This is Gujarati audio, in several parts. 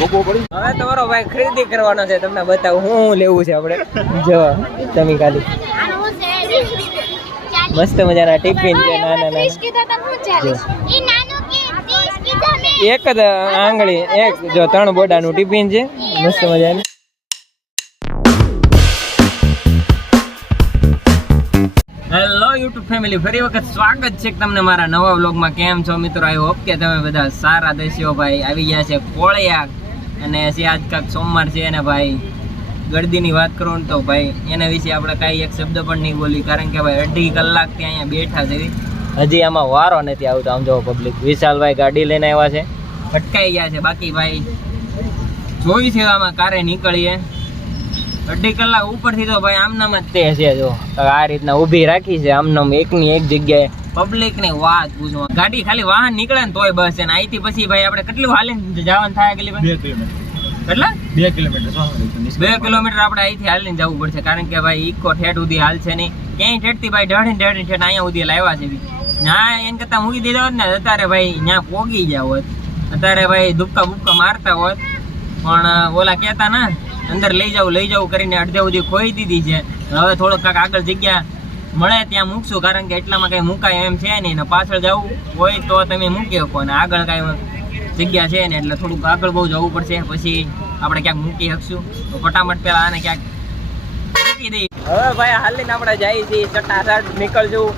હવે તમારો ભાઈ ખરીદી કરવાનો છે, તમને બતાવું હું લેવું છે આપણે. જો તમે ખાલી મસ્ત મજાના ટિફિન છે, નાના એક જ આંગળી એક જો 3 બોડાનું ટિફિન છે મસ્ત મજાનું. હેલો યુટ્યુબ ફેમિલી, ફરી વખત સ્વાગત છે તમને મારા નવા વ્લોગમાં. કેમ છો મિત્રો? આઈ હોપ કે તમે બધા સારા દેશો. ભાઈ આવી ગયા છે કોળિયાક અને આજ કાંક સોમવાર છે અને ભાઈ ગળદીની વાત કરું ને તો ભાઈ એના વિશે આપણે કાંઈ એક શબ્દ પણ નહીં બોલી, કારણ કે ભાઈ 2.5 કલાકથી અહીંયા બેઠા છે, હજી આમાં વારો નથી આવતો. આમ જો પબ્લિક, વિશાલભાઈ ગાડી લઈને આવ્યા છે, અટકાઈ ગયા છે. બાકી ભાઈ જોઈ છે આમાં કારે નીકળીએ 2.5 કલાક ઉપરથી તો ભાઈ આમનામ જ તે છે. જો આ રીતના ઊભી રાખી છે આમનામ એકની એક જગ્યાએ. પબ્લિક ની વાત પૂછવા, ગાડી ખાલી વાહન નીકળે ને તોય બસ છે ને. અહીંથી પછી ભાઈ આપણે કેટલું હાલીને જવાનું થાય? કેટલી 2 કિલોમીટર. કેટલા? 2 કિલોમીટર. 2 કિલોમીટર આપણે અહીંથી હાલીને જવું પડશે, કારણ કે ભાઈ ઈકો ઠેઠ સુધી હાલ છે નહીં. ક્યાંય ઠેઠથી ભાઈ ઠેઠ અહીંયા સુધી લાવ્યા છે. ના એને કરતા મૂકી દીધા હોત ને અત્યારે ભાઈ ત્યાં પોગી ગયા હોત. અત્યારે ભાઈ ધુપકા બુપકા મારતા હોત, પણ ઓલા કહેતા ના અંદર લઈ જાવ કરીને અડધે સુધી ખોઈ દીધી છે. હવે થોડોક કાંક આગળ જગ્યા મળે ત્યાં મૂકશું, કારણ કે એટલામાં કઈ મુકાય એમ છે નહીં ને. પાછળ જવું હોય તો તમે મૂકી શકો ને આગળ કાંઈ જગ્યા છે ને, એટલે થોડુંક આગળ બહુ જવું પડશે, પછી આપણે ક્યાંક મૂકી શકશું. તો ફટાફટ પેલા આને ક્યાંક મૂકી દઈએ. હવે ભાઈ હાલીને આપણે જઈએ છીએ, ચટાચટ નીકળશું.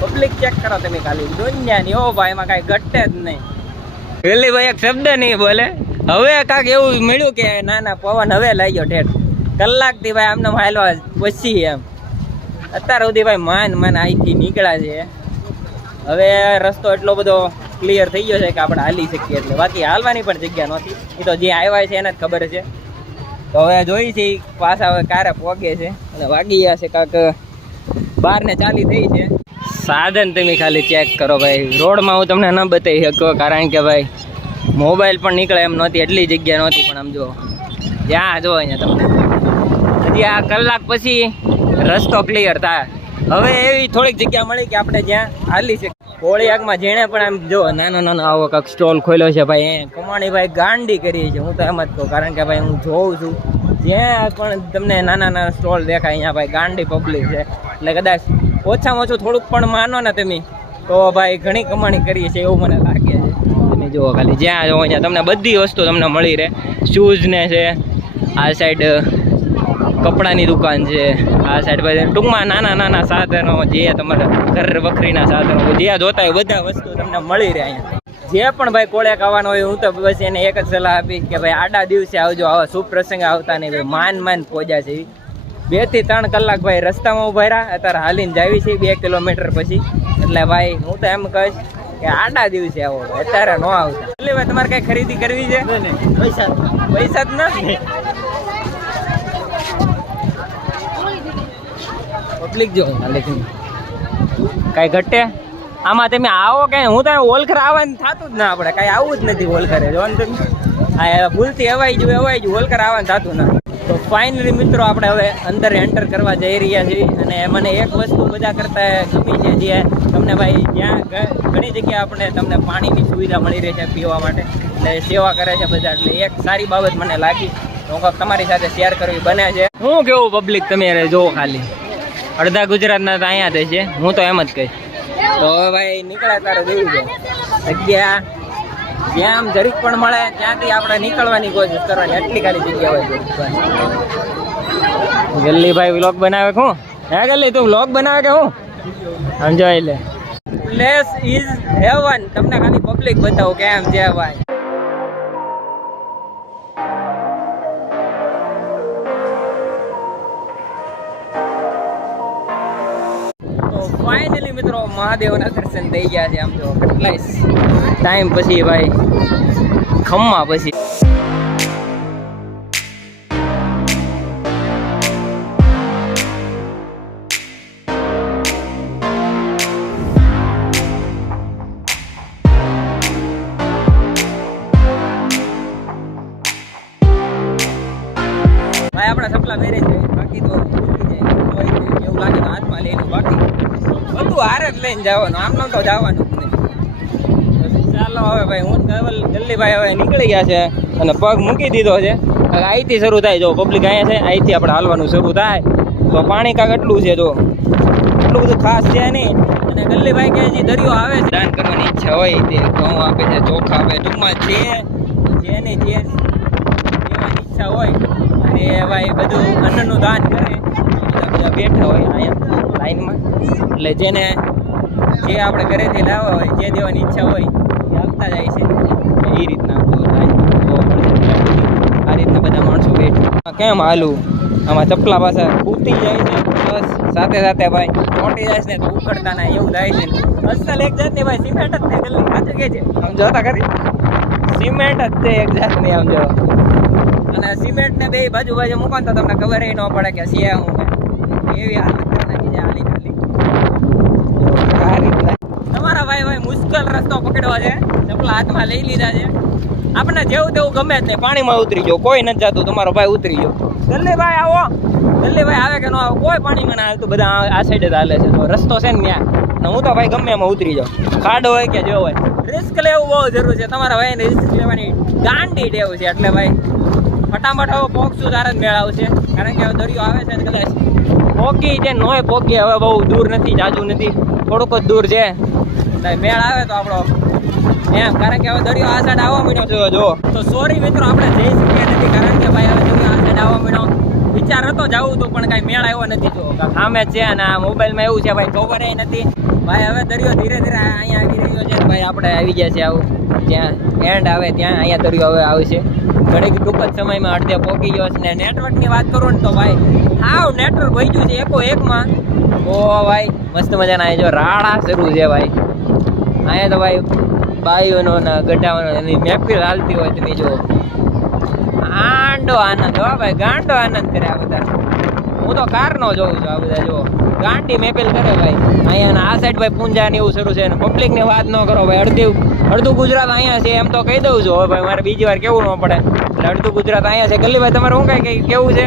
પબ્લિક ચેક કરો તમે ખાલી, દુનિયાની ઓ ભાઈ એમાં કાંઈ ઘટે જ નહીં. પેલી ભાઈ એક શબ્દ નહીં બોલે. હવે કાંક એવું મળ્યું કે ના પવન હવે લઈ ગયો ઠેઠ. કલાકથી ભાઈ આમને હાલવા પછી એમ અત્યાર સુધી ભાઈ માન અહીંથી નીકળ્યા છે. હવે રસ્તો એટલો બધો ક્લિયર થઈ ગયો છે કે આપણે હાલી શકીએ, એટલે બાકી હાલવાની પણ જગ્યા નહોતી. એ તો જે આવ્યા છે એને જ ખબર છે. તો હવે જોઈ છે પાછા હવે કારે પોગે છે અને વાગી ગયા છે કાંક 12:40 થઈ છે. સાધન તમે ખાલી ચેક કરો ભાઈ. રોડમાં હું તમને ન બતાવી શકું, કારણ કે ભાઈ મોબાઈલ પણ નીકળે એમ નહોતી, એટલી જગ્યા નહોતી. પણ આમ જો જ્યાં જો અહીંયા તમને હજી આ કલાક પછી રસ્તો ક્લિયર થાય. હવે એવી થોડીક જગ્યા મળી કે આપણે જ્યાં હાલી શકીએ. કોળિયાકમાં જેણે પણ આમ જો નાનો આવો કાંક સ્ટોલ ખોલ્યો છે ભાઈ, એ કમાણી ભાઈ ગાંડી કરી છે. હું તો એમ જ કહું, કારણ કે ભાઈ હું જોઉં છું જ્યાં પણ તમને નાના સ્ટોલ દેખાય અહીંયા ભાઈ ગાંડી પબ્લિક છે. એટલે કદાચ ઓછામાં ઓછું થોડુંક પણ માનો ને તમે તો ભાઈ ઘણી કમાણી કરીએ છીએ એવું મને લાગે છે. તમે જુઓ ખાલી જ્યાં જો અહીંયા તમને બધી વસ્તુ તમને મળી રહે. શૂઝ ને છે, આ સાઈડ કપડાની દુકાન છે, આ સાઈડ ભાઈ ટૂંકમાં નાના સાધનો જે તમારા ઘર વખરીના સાધનો જે જોતા હોય બધા વસ્તુ તમને મળી રહે અહીંયા. જે પણ ભાઈ કોળિયાક આવવાનો હોય હું તો બસ એને એક જ સલાહ આપીશ કે ભાઈ આડા દિવસે આવજો. આવા શુભ પ્રસંગે આવતા નહીં ભાઈ. માન પહોંચ્યા છે 2 થી 3 કલાક ભાઈ રસ્તામાં ઉભા રહ્યા. અત્યારે હાલીને જાવી છે 2 કિલોમીટર પછી. એટલે ભાઈ હું તો એમ કહીશ કે આડા દિવસે આવો, અત્યારે ન આવતા. એટલે ભાઈ તમારે કઈ ખરીદી કરવી છે? પૈસા જ નથી. પબ્લિક જો કઈ ઘટે આમાં તમે આવો કે હું તો ઓલખર આવવાનું થતું જ ના. આપણે કઈ આવવું જ નથી ઓલખરે. જો ને તમે આ ભૂલથી અવાઈ ગયું ઓલખર આવવાનું થતું ના. તો ફાઇનલી મિત્રો આપણે હવે અંદર એન્ટર કરવા જઈ રહ્યા છીએ. અને મને એક વસ્તુ બધા કરતાં ગમી છે, જે તમને ભાઈ જ્યાં ઘણી જગ્યાએ આપણે તમને પાણીની સુવિધા મળી રહી છે પીવા માટે, એટલે સેવા કરે છે બધા. એટલે એક સારી બાબત મને લાગી, તો હું તમારી સાથે શેર કરવી બને છે. હું કેવું પબ્લિક તમે જોવો ખાલી, અડધા ગુજરાતના તો અહીંયા થઈ છે. હું તો એમ જ કહીશ. તો હવે ભાઈ નીકળ્યા તારે જોયું છે જગ્યા જ્યાં આમ જરીક પણ મળે ત્યાંથી આપણે નીકળવાની કોશિશ કરવાની, એટલી ખાલી જગ્યા હોય છે. ગલ્લી ભાઈ વ્લોગ બનાવે હું હે? ગલ્લી તું વ્લોગ બનાવે કે હું સમજાય? લે પ્લેસ ઇઝ હેવન. તમને ખાલી પબ્લિક બતાવો કેમ છે ભાઈ. ફાઇનલી મિત્રો મહાદેવના દર્શન થઈ ગયા છે. આમ તો કેટલાય ટાઈમ પછી ભાઈ, ખમ્મા પછી. ભાઈ આપણા સપલા પહેરે છે, બાકી તો એવું લાગે તો હાથમાં લઈને બાકી બધું હારે જ લઈને જવાનું, આમ તો જવાનું જ નહીં. ચાલો હવે ભાઈ હું ગલ્લીભાઈ હવે નીકળી ગયા છે અને પગ મૂકી દીધો છે. અહીંથી શરૂ થાય, જો પબ્લિક અહીંયા છે, અહીંથી આપણે હાલવાનું શરૂ થાય તો પાણી કાંક એટલું છે, જો એટલું બધું ખાસ છે નહીં. અને ગલ્લીભાઈ કે જે દરિયો આવે છે, દાન કરવાની ઈચ્છા હોય તે ઘઉં આપે છે, ચોખા આપે, ટૂંકમાં જેની જે દેવાની ઈચ્છા હોય અને ભાઈ બધું અન્નનું દાન કરે. બધા બેઠા હોય અહીંયા લાઈનમાં, એટલે જેને જે આપણે ઘરેથી લાવવા હોય, જે દેવાની ઈચ્છા હોય એ આપતા જાય છે. એ રીતના આ રીતના બધા માણસો બેઠા. કેમ હાલું આમાં ચપલા પાછા ઉતરી જાય છે, બસ સાથે સાથે ભાઈ ચોંટી જાય છે ને તો ઉખડતા ના એવું થાય છે. અસલ એક જાતની ભાઈ સિમેન્ટ જ તે ગલ્લી સાચું કે છે, સમજો હતા ખરી, સિમેન્ટ જ તે એક જાતની સમજો. અને સિમેન્ટ ને બે બાજુ બાજુ મૂકો તો તમને ખબર ન પડે કે છે હું એવી હાલત કરી નાખી છે હાલી હાલી. આ રીતના તમારા ભાઈ મુશ્કેલ રસ્તો પકડવા છે, ચપલા હાથમાં લઈ લીધા છે. આપણને જેવું તેવું ગમે જ નહીં, પાણીમાં ઉતરી ગયો, કોઈ નથી જતું, તમારો ભાઈ ઉતરી ગયો. ગલ્લીભાઈ આવો, ગલ્લીભાઈ આવે કે ન આવે, કોઈ પાણીમાં ના આવતું, બધા આ સાઈડે જ હાલે છે. તો રસ્તો છે ને ત્યાં, હું તો ભાઈ ગમે એમાં ઉતરી જાઉં, ખાડો હોય કે જો હોય. રિસ્ક લેવું બહુ જરૂર છે, તમારા ભાઈને રિસ્ક લેવાની ગાંડી ટેવ છે. એટલે ભાઈ ફટાફટ હવે પોકશું તારે જ મેળ આવશે, કારણ કે હવે દરિયો આવે છે ને કદાચ પોકી છે, નોય પોકી, હવે બહુ દૂર નથી, જાજુ નથી, થોડુંક જ દૂર છે. મેળ આવે તો આપણો એમ, કારણ કે હવે દરિયો આ સાઈડ આવવા માંડ્યો છે. જો તો સોરી મિત્રો, આપણે જઈ શક્યા નથી, કારણ કે ભાઈ હવે દરિયો આ સાઈડ આવવા માંડ્યો. વિચાર હતો જવું તો પણ કાંઈ મેળ આવ્યો નથી. જો સામે છે અને આ મોબાઈલમાં એવું છે ભાઈ, ખબર નથી ભાઈ. હવે દરિયો ધીરે ધીરે અહીંયા આવી રહ્યો છે ભાઈ, આપણે આવી ગયા છે આવું જ્યાં એન્ડ આવે ત્યાં અહીંયા દરિયો હવે આવશે. ઘડીક ટૂંક જ સમયમાં અડધે પહોંચી ગયો છે. ને નેટવર્કની વાત કરું ને તો ભાઈ હાવ નેટવર્ક વહી ગયું છે એકો એકમાં. તો ભાઈ મસ્ત મજાના અહીં જો રાડા શરૂ છે ભાઈ. અહીંયા તો ભાઈ બાઈઓનો ને ગઢાવાનો એની મહેફિલ હાલતી હોય તમે જો, આંડો આનંદ હો ભાઈ, ગાંડો આનંદ કરે આ બધા. હું તો કારનો જોઉં છું, આ બધા જો ગાંડી મહેફિલ કરે ભાઈ. અહીંયા આ સાઈડ ભાઈ પૂંજા ને એવું શરૂ છે, અને પબ્લિકની વાત ન કરો ભાઈ. અડધું ગુજરાત અહીંયા છે એમ તો કહી દઉં છું. હવે ભાઈ મારે બીજી વાર કેવું ન પડે, એટલે અડધું ગુજરાત અહીંયા છે. ગલ્લીભાઈ તમારે શું કઈ કેવું છે?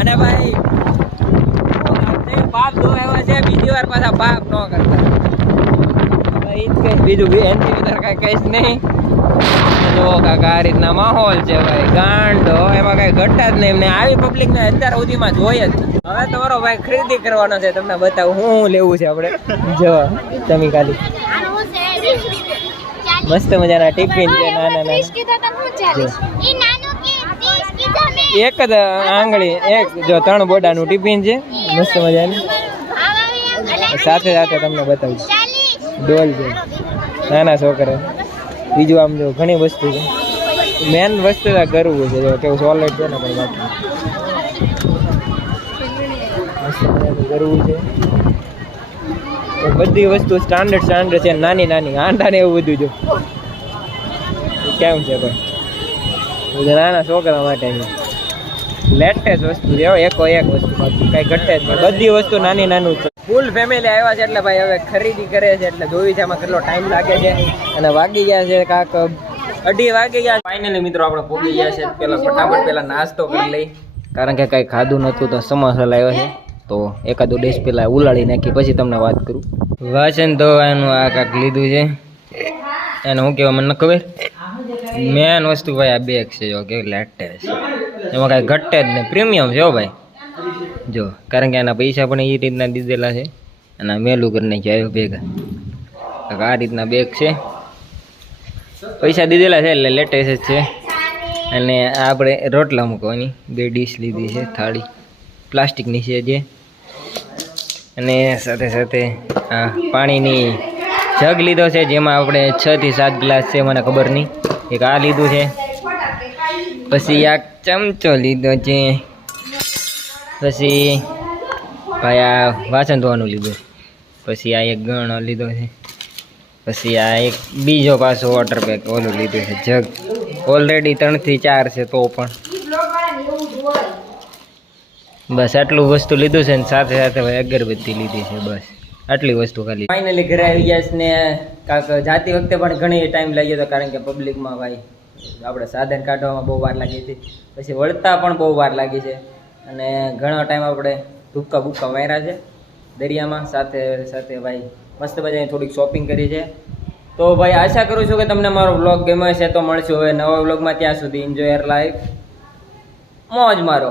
અને ભાઈ પાપ ધોવા છે, બીજી વાર પાછા પાપ ન કરતા. બીજું એનથી વધારે કાંઈ કહીશ નહીં. જો કાકા આ રીતના માહોલ છે ભાઈ, ગાંડો એમાં કાંઈ ઘટા જ નહીં. એમને આવી પબ્લિકને અત્યાર સુધીમાં જોઈએ જ. હવે તમારો ભાઈ ખરીદી કરવાનો છે, તમને બતાવું શું લેવું છે આપણે. જો તમે ખાલી મસ્ત મજાના ટિફિન છે, નાના નાના, એક જ આંગળી એક જો 3 બોડાનું ટિફિન છે મસ્ત મજાનું. સાથે સાથે તમને બતાવીશ ડોલ છે નાના છોકરા. બીજું આમ જો ઘણી વસ્તુ છે, મેન વસ્તુ કરવું છે. જો કેવું સોલેટ છે ને ભાઈ, બાકી મસ્ત મજાનું કરવું છે. બધી વસ્તુ સ્ટાન્ડર્ડ છે, નાની નાની આંડા ને એવું બધું. જો કેમ છે ભાઈ, નાના છોકરા માટે લેટેસ્ટ વસ્તુ છે, એકો એક વસ્તુ, બાકી કઈ ઘટે જ નહીં. બધી વસ્તુ નાની નાનું છે. ફૂલ ફેમિલી આવ્યા છે એટલે ભાઈ હવે ખરીદી કરે છે, એટલે જોઈ છે આમાં કેટલો ટાઈમ લાગે છે. અને વાગી ગયા છે કાંક 2:30 વાગી ગયા. ફાઇનલી મિત્રો આપણે પહોંચી ગયા છે. પેલા ફટાફટ પેલા નાસ્તો કરી લઈ, કારણ કે કઈ ખાધું નતું તો સમોસા લાવ્યો છે. તો એકાદું ડિશ પેલા ઉલાળી નાખી પછી તમને વાત કરું. વાસણ ધોવાનું આ કાંક લીધું છે, એને શું કહેવાય મને ખબર. મેન વસ્તુ ભાઈ આ બેગ છે, જો કેવી લેટેસ્ટ છે, એમાં કાંઈ ઘટે જ નહીં, પ્રીમિયમ છે હો ભાઈ. જો કારણ કે આના પૈસા પણ એ રીતના દીધેલા છે, અને મેલું કરી નાખ્યા આવ્યો ભેગા. આ રીતના બેગ છે, પૈસા દીધેલા છે એટલે લેટેસ્ટ છે. અને આપણે રોટલા મૂકવાની 2 ડીશ લીધી છે, થાળી પ્લાસ્ટિકની છે જે. અને સાથે સાથે આ પાણીની જગ લીધો છે, જેમાં આપણે 6 થી 7 ગ્લાસ છે, મને ખબર નહીં. એક આ લીધું છે, પછી આ ચમચો લીધો છે, પછી ભાઈ આ વાસણ ધોવાનું લીધું, પછી આ એક ગણો લીધો છે, પછી આ એક બીજો પાછો વોટર પેક ઓલું લીધું છે જગ. ઓલરેડી 3 થી 4 છે, તો પણ બસ આટલું વસ્તુ લીધું છે. ને સાથે સાથે ભાઈ અગરબત્તી લીધી છે, બસ આટલી વસ્તુ ખાલી. ફાઇનલી ઘરે આવી ગયા છે ને કાંક જાતી વખતે પણ ઘણી ટાઈમ લાગ્યો હતો, કારણ કે પબ્લિકમાં ભાઈ આપણે સાધન કાઢવામાં બહુ વાર લાગી હતી, પછી વળતા પણ બહુ વાર લાગી છે. અને ઘણો ટાઈમ આપણે ભૂક્કા ભૂક્કા માર્યા છે દરિયામાં. સાથે સાથે ભાઈ મસ્ત મજાની થોડીક શોપિંગ કરી છે. તો ભાઈ આશા કરું છું કે તમને મારો વ્લોગ ગમ્યો હશે. તો મળશું હવે નવા વ્લોગમાં. ત્યાં સુધી એન્જોય યોર લાઈફ, મોજ મારો.